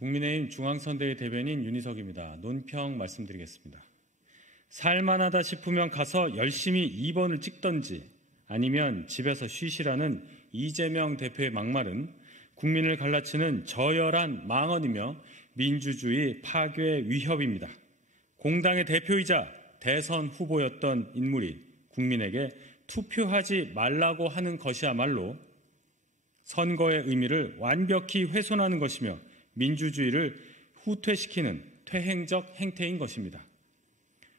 국민의힘 중앙선대위 대변인 윤희석입니다. 논평 말씀드리겠습니다. 살만하다 싶으면 가서 열심히 2번을 찍던지 아니면 집에서 쉬시라는 이재명 대표의 막말은 국민을 갈라치는 저열한 망언이며 민주주의 파괴 위협입니다. 공당의 대표이자 대선 후보였던 인물이 국민에게 투표하지 말라고 하는 것이야말로 선거의 의미를 완벽히 훼손하는 것이며 민주주의를 후퇴시키는 퇴행적 행태인 것입니다.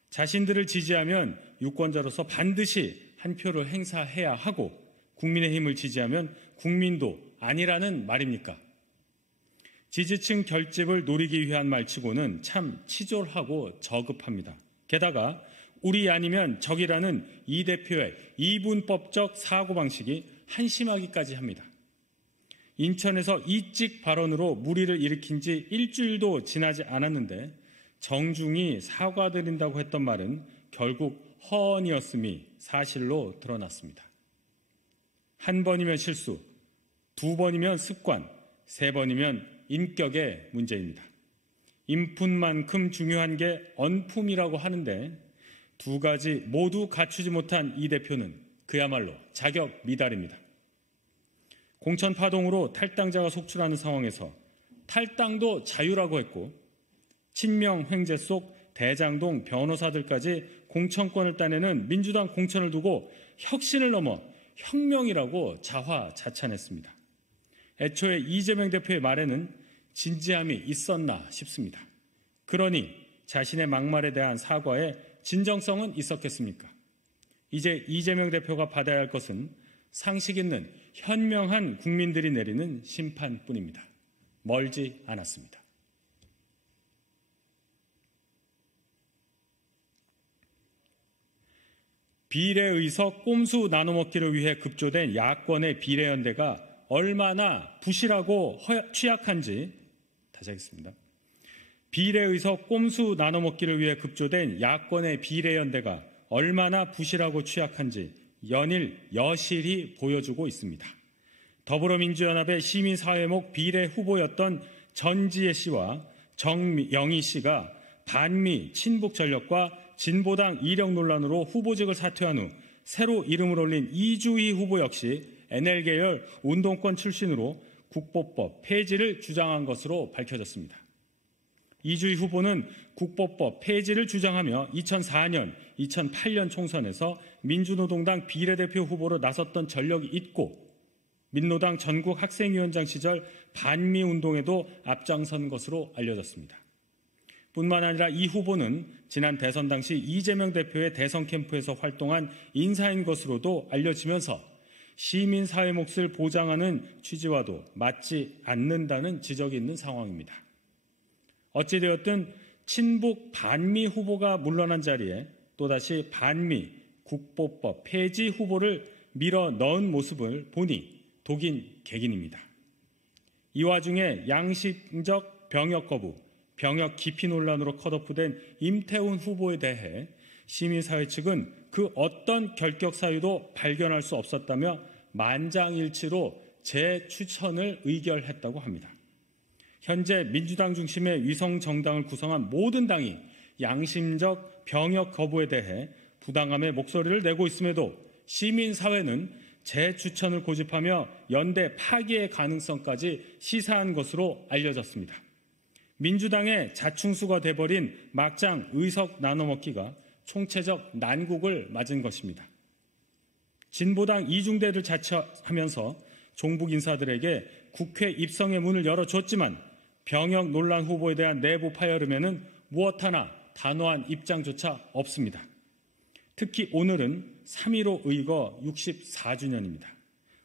자신들을 지지하면 유권자로서 반드시 한 표를 행사해야 하고 국민의힘을 지지하면 국민도 아니라는 말입니까? 지지층 결집을 노리기 위한 말치고는 참 치졸하고 저급합니다. 게다가 우리 아니면 적이라는 이 대표의 이분법적 사고방식이 한심하기까지 합니다. 인천에서 이찍 발언으로 물의를 일으킨 지 일주일도 지나지 않았는데 정중히 사과드린다고 했던 말은 결국 허언이었음이 사실로 드러났습니다. 한 번이면 실수, 두 번이면 습관, 세 번이면 인격의 문제입니다. 인품만큼 중요한 게 언품이라고 하는데 두 가지 모두 갖추지 못한 이 대표는 그야말로 자격 미달입니다. 공천 파동으로 탈당자가 속출하는 상황에서 탈당도 자유라고 했고 친명 횡재 속 대장동 변호사들까지 공천권을 따내는 민주당 공천을 두고 혁신을 넘어 혁명이라고 자화자찬했습니다. 애초에 이재명 대표의 말에는 진지함이 있었나 싶습니다. 그러니 자신의 막말에 대한 사과에 진정성은 있었겠습니까? 이제 이재명 대표가 받아야 할 것은 상식 있는 현명한 국민들이 내리는 심판뿐입니다. 멀지 않았습니다. 비례의석 꼼수 나눠먹기를 위해 급조된 야권의 비례연대가 얼마나 부실하고 취약한지 다시 하겠습니다. 비례의석 꼼수 나눠먹기를 위해 급조된 야권의 비례연대가 얼마나 부실하고 취약한지 연일 여실히 보여주고 있습니다. 더불어민주연합의 시민사회목 비례 후보였던 전지혜 씨와 정영희 씨가 반미 친북 전력과 진보당 이력 논란으로 후보직을 사퇴한 후 새로 이름을 올린 이주희 후보 역시 NL계열 운동권 출신으로 국보법 폐지를 주장한 것으로 밝혀졌습니다. 이주희 후보는 국보법 폐지를 주장하며 2004년, 2008년 총선에서 민주노동당 비례대표 후보로 나섰던 전력이 있고 민노당 전국학생위원장 시절 반미운동에도 앞장선 것으로 알려졌습니다. 뿐만 아니라 이 후보는 지난 대선 당시 이재명 대표의 대선 캠프에서 활동한 인사인 것으로도 알려지면서 시민사회 몫을 보장하는 취지와도 맞지 않는다는 지적이 있는 상황입니다. 어찌되었든 친북 반미 후보가 물러난 자리에 또다시 반미 국보법 폐지 후보를 밀어 넣은 모습을 보니 독인 객인입니다. 이 와중에 양심적 병역 거부, 병역 기피 논란으로 컷오프된 임태훈 후보에 대해 시민사회 측은 그 어떤 결격 사유도 발견할 수 없었다며 만장일치로 재추천을 의결했다고 합니다. 현재 민주당 중심의 위성정당을 구성한 모든 당이 양심적 병역 거부에 대해 부당함의 목소리를 내고 있음에도 시민사회는 재추천을 고집하며 연대 파기의 가능성까지 시사한 것으로 알려졌습니다. 민주당의 자충수가 돼버린 막장 의석 나눠먹기가 총체적 난국을 맞은 것입니다. 진보당 이중대를 자처하면서 종북 인사들에게 국회 입성의 문을 열어줬지만 병역 논란 후보에 대한 내부 파열음에는 무엇 하나 단호한 입장조차 없습니다. 특히 오늘은 3.15 의거 64주년입니다.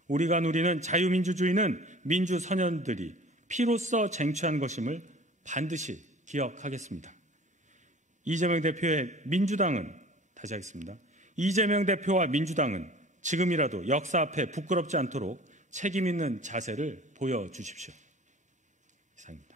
우리가 누리는 자유민주주의는 민주선현들이 피로써 쟁취한 것임을 반드시 기억하겠습니다. 이재명 대표의 민주당은 다시 하겠습니다. 이재명 대표와 민주당은 지금이라도 역사 앞에 부끄럽지 않도록 책임 있는 자세를 보여주십시오. 이상입니다.